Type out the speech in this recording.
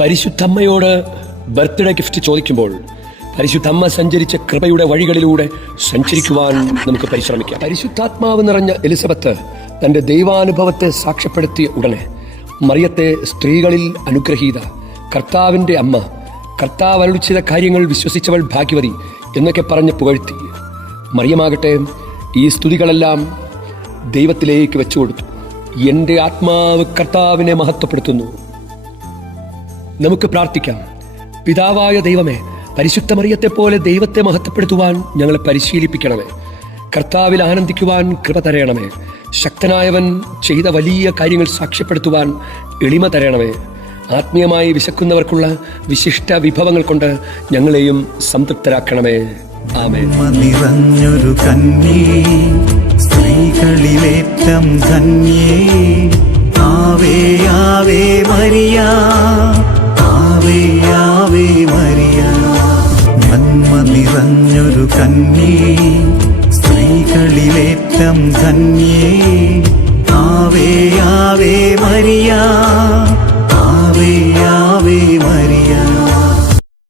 പരിശുദ്ധമ്മയോട് birthday gift ചോദിക്കുമ്പോൾ പരിശുദ്ധമ്മ സഞ്ചരിച്ച കൃപയുടെ വഴികളിലൂടെ സഞ്ചരിക്കുവാൻ നമുക്ക് പരിശ്രമിക്കാം. പരിശുദ്ധാത്മാവ് നിറഞ്ഞ എലിസബത്ത് തന്റെ ദൈവാനുഭവത്തെ സാക്ഷ്യപ്പെടുത്തിയ ഉടനെ മറിയത്തെ സ്ത്രീകളിൽ അനുഗ്രഹീത, കർത്താവിന്റെ അമ്മ, കർത്താവ് അരുളി ചെയ്ത കാര്യങ്ങൾ വിശ്വസിച്ചവൾ ഭാഗ്യവതി എന്നൊക്കെ പറഞ്ഞ് പുകഴ്ത്തി. മറിയമാകട്ടെ ഈ സ്തുതികളെല്ലാം ദൈവത്തിലേക്ക് വെച്ചുകൊടുത്തു. എൻ്റെ ആത്മാവ് കർത്താവിനെ മഹത്വപ്പെടുത്തുന്നു. നമുക്ക് പ്രാർത്ഥിക്കാം. പിതാവായ ദൈവമേ, പരിശുദ്ധ മറിയത്തെ പോലെ ദൈവത്തെ മഹത്വപ്പെടുത്തുവാൻ ഞങ്ങളെ പരിശീലിപ്പിക്കണമേ. കർത്താവിൽ ആനന്ദിക്കുവാൻ കൃപ തരയണമേ. ശക്തനായവൻ ചെയ്ത വലിയ കാര്യങ്ങൾ സാക്ഷ്യപ്പെടുത്തുവാൻ എളിമ തരയണമേ. ആത്മീയമായി വിശക്കുന്നവർക്കുള്ള വിശിഷ്ട വിഭവങ്ങൾ കൊണ്ട് ഞങ്ങളെയും സംതൃപ്തരാക്കണമേ. ആമേൻ. നിറഞ്ഞൊരു കന്യേ, സ്ത്രീകളിലേറ്റം ധന്യേ, ആവേ ആവേ മരിയ, ആവേ ആവേ മരിയ. നന്മ നിറഞ്ഞൊരു കന്യേ, സ്ത്രീകളിലേറ്റം ധന്യേ, ആവേ ആവേ മരിയ.